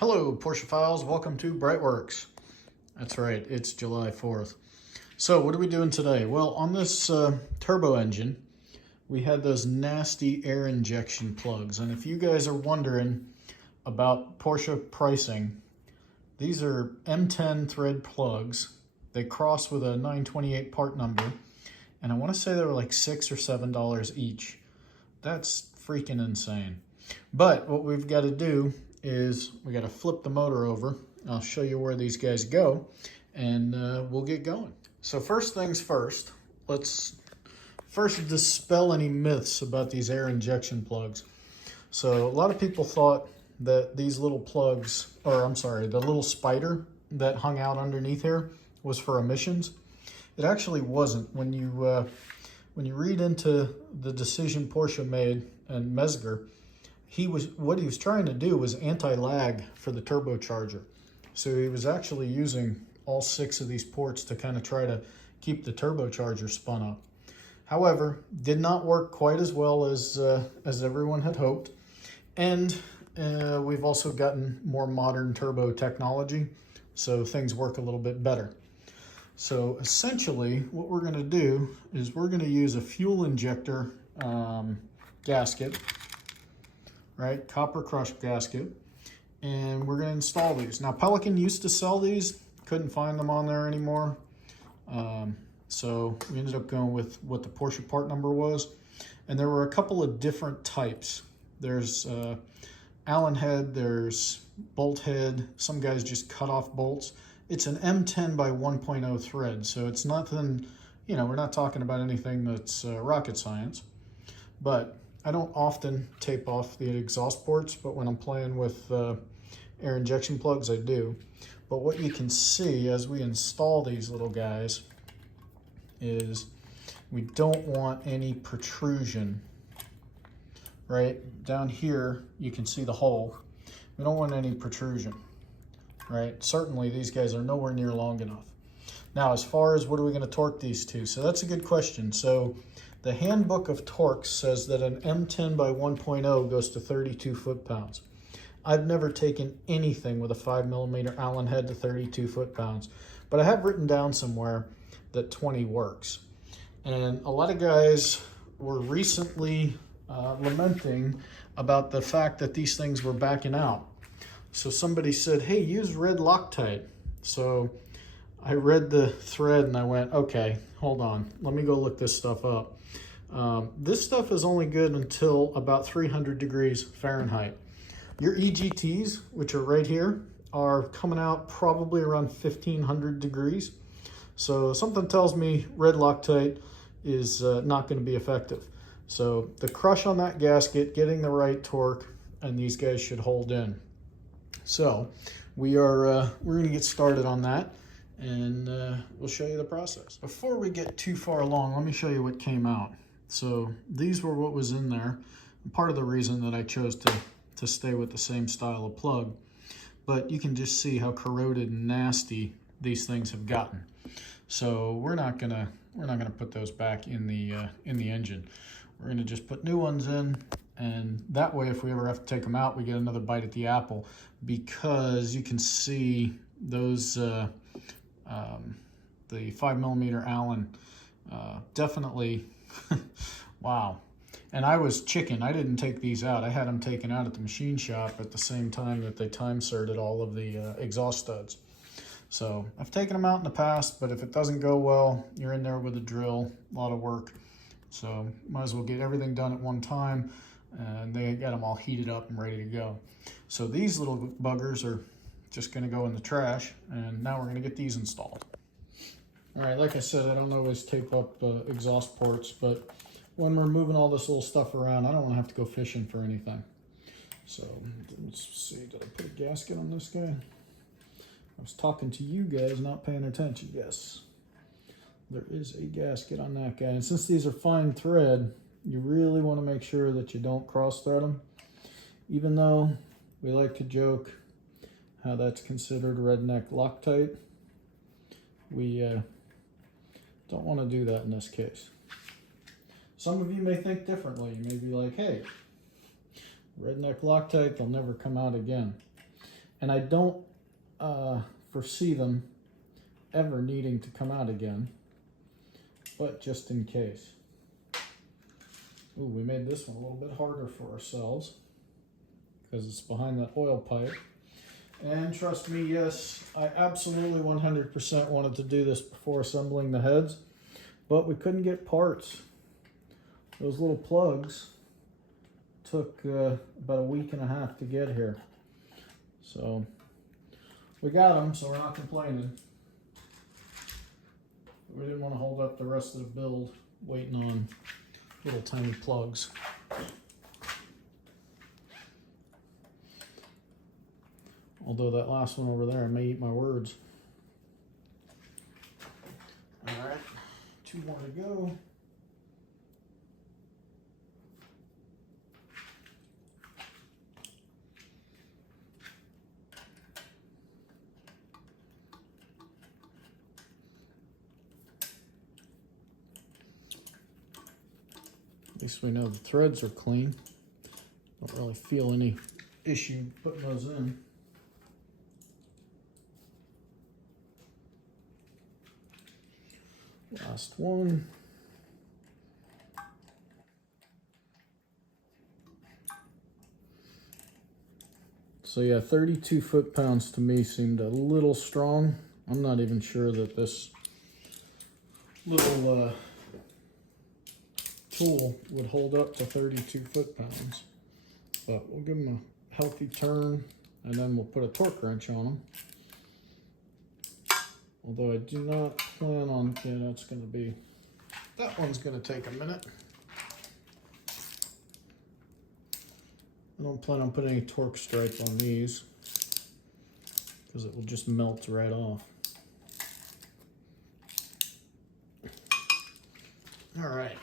Hello, Porsche Files. Welcome to BreitWerks. That's right, it's July 4th. So what are we doing today? Well, on this turbo engine, we had those nasty air injection plugs. And if you guys are wondering about Porsche pricing, these are M10 thread plugs. They cross with a 928 part number. And I want to say they were like $6 or $7 each. That's freaking insane. But what we've got to do is we got to flip the motor over. I'll show you where these guys go and we'll get going. So first things first, let's first dispel any myths about these air injection plugs. So a lot of people thought that these little plugs, or I'm sorry, the little spider that hung out underneath here was for emissions. It actually wasn't. When you read into the decision Porsche made and Mezger, what he was trying to do was anti-lag for the turbocharger. So he was actually using all 6 of these ports to kind of try to keep the turbocharger spun up. However, did not work quite as well as everyone had hoped. And we've also gotten more modern turbo technology, so things work a little bit better. So essentially what we're going to do is we're going to use a fuel injector gasket, right? Copper crushed gasket. And we're going to install these. Now, Pelican used to sell these, couldn't find them on there anymore. So we ended up going with what the Porsche part number was. And there were a couple of different types. There's Allen head, there's bolt head. Some guys just cut off bolts. It's an M10 by 1.0 thread. So it's nothing, we're not talking about anything that's rocket science. But I don't often tape off the exhaust ports, but when I'm playing with air injection plugs, I do. But what you can see as we install these little guys is we don't want any protrusion. Right down here, you can see the hole. We don't want any protrusion, right? Certainly these guys are nowhere near long enough. Now, as far as what are we going to torque these to? So that's a good question. So the handbook of torques says that an M10 by 1.0 goes to 32 foot-pounds. I've never taken anything with a 5mm Allen head to 32 foot-pounds, but I have written down somewhere that 20 works. And a lot of guys were recently lamenting about the fact that these things were backing out. So somebody said, hey, use red Loctite. So I read the thread and I went, okay, hold on, let me go look this stuff up. This stuff is only good until about 300 degrees Fahrenheit. Your EGTs, which are right here, are coming out probably around 1500 degrees. So something tells me red Loctite is not going to be effective. So the crush on that gasket, getting the right torque, and these guys should hold in. So we're going to get started on that, and we'll show you the process. Before we get too far along, let me show you what came out. So these were what was in there. Part of the reason that I chose to stay with the same style of plug, but you can just see how corroded and nasty these things have gotten. So we're not gonna put those back in the engine. We're gonna just put new ones in, and that way, if we ever have to take them out, we get another bite at the apple, because you can see those the 5mm Allen definitely. Wow. And I was chicken. I didn't take these out. I had them taken out at the machine shop at the same time that they time serted all of the exhaust studs. So I've taken them out in the past, but if it doesn't go well, you're in there with a drill, a lot of work. So might as well get everything done at one time, and they got them all heated up and ready to go. So these little buggers are just going to go in the trash, and now we're going to get these installed. All right, like I said, I don't always tape up exhaust ports, but when we're moving all this little stuff around, I don't want to have to go fishing for anything. So let's see, did I put a gasket on this guy? I was talking to you guys, not paying attention. Yes, there is a gasket on that guy. And since these are fine thread, you really want to make sure that you don't cross thread them. Even though we like to joke how that's considered redneck Loctite, we don't want to do that in this case. Some of you may think differently. You may be like, hey, redneck Loctite, they'll never come out again. And I don't foresee them ever needing to come out again, but just in case. Ooh, we made this one a little bit harder for ourselves because it's behind that oil pipe. And trust me, yes, I absolutely 100% wanted to do this before assembling the heads, but we couldn't get parts. Those little plugs took about a week and a half to get here. So we got them, so we're not complaining. We didn't want to hold up the rest of the build waiting on little tiny plugs. Although that last one over there, I may eat my words. All right, 2 more to go. At least we know the threads are clean. Don't really feel any issue putting those in. Last one. So yeah, 32 foot-pounds to me seemed a little strong. I'm not even sure that this little tool would hold up to 32 foot-pounds. But we'll give them a healthy turn, and then we'll put a torque wrench on them. Although I do not plan on, yeah, that's going to be, that one's going to take a minute. I don't plan on putting any torque stripe on these because it will just melt right off. All right.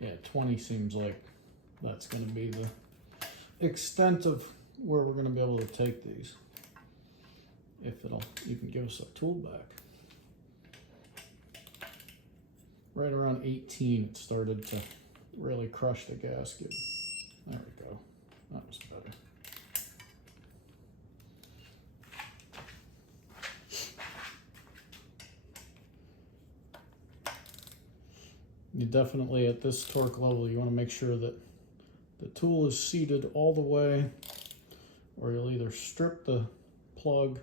Yeah, 20 seems like that's going to be the extent of where we're going to be able to take these, if it'll even give us a tool back. Right around 18, it started to really crush the gasket. There we go. That was better. You definitely, at this torque level, you want to make sure that the tool is seated all the way, or you'll either strip the plug.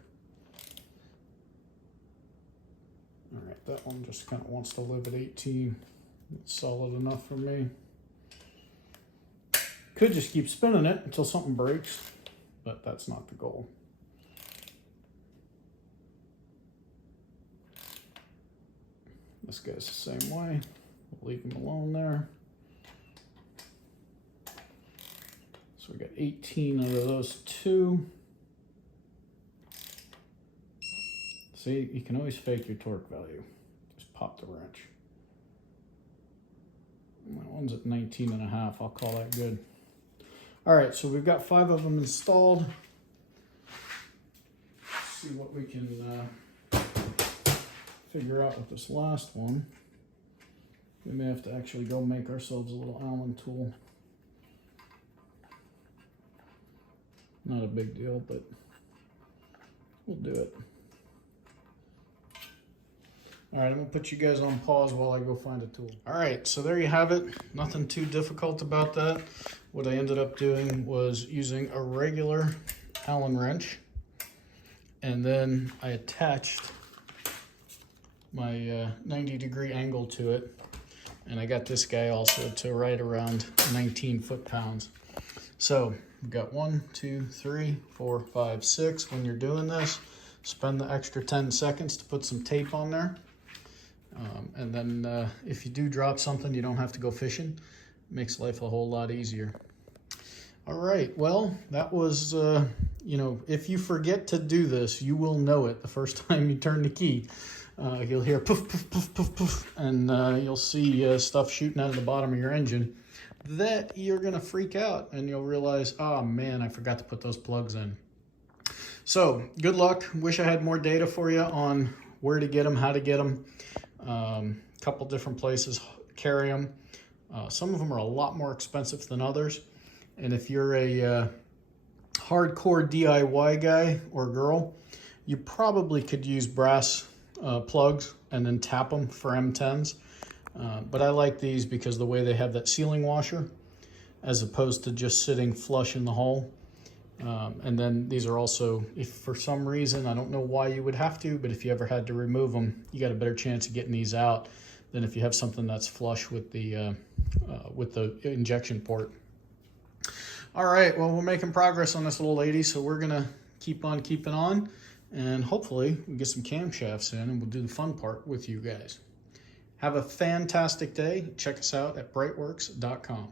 All right, that one just kind of wants to live at 18. It's solid enough for me. Could just keep spinning it until something breaks, but that's not the goal. This guy's the same way. We'll leave him alone there. So we got 18 out of those 2. See, you can always fake your torque value. Just pop the wrench. That one's at 19 and a half. I'll call that good. All right, so we've got 5 of them installed. Let's see what we can figure out with this last one. We may have to actually go make ourselves a little Allen tool. Not a big deal, but we'll do it. All right, I'm gonna put you guys on pause while I go find a tool. All right, so there you have it. Nothing too difficult about that. What I ended up doing was using a regular Allen wrench, and then I attached my 90-degree angle to it. And I got this guy also to right around 19 foot-pounds. So we've got 1, 2, 3, 4, 5, 6. When you're doing this, spend the extra 10 seconds to put some tape on there. And then if you do drop something, you don't have to go fishing. It makes life a whole lot easier. All right, well, that was, you know, if you forget to do this, you will know it the first time you turn the key. You'll hear poof, poof, poof, poof, poof, and you'll see stuff shooting out of the bottom of your engine that you're gonna freak out, and you'll realize, oh man, I forgot to put those plugs in. So good luck. Wish I had more data for you on where to get them, how to get them. Couple different places carry them. Some of them are a lot more expensive than others. And if you're a hardcore DIY guy or girl, you probably could use brass plugs and then tap them for M10s. But I like these because the way they have that sealing washer, as opposed to just sitting flush in the hole. And then these are also, if for some reason, I don't know why you would have to, but if you ever had to remove them, you got a better chance of getting these out than if you have something that's flush with the injection port. All right, well, we're making progress on this little lady, so we're gonna keep on keeping on, and hopefully we get some camshafts in and we'll do the fun part with you guys. Have a fantastic day. Check us out at BreitWerks.com.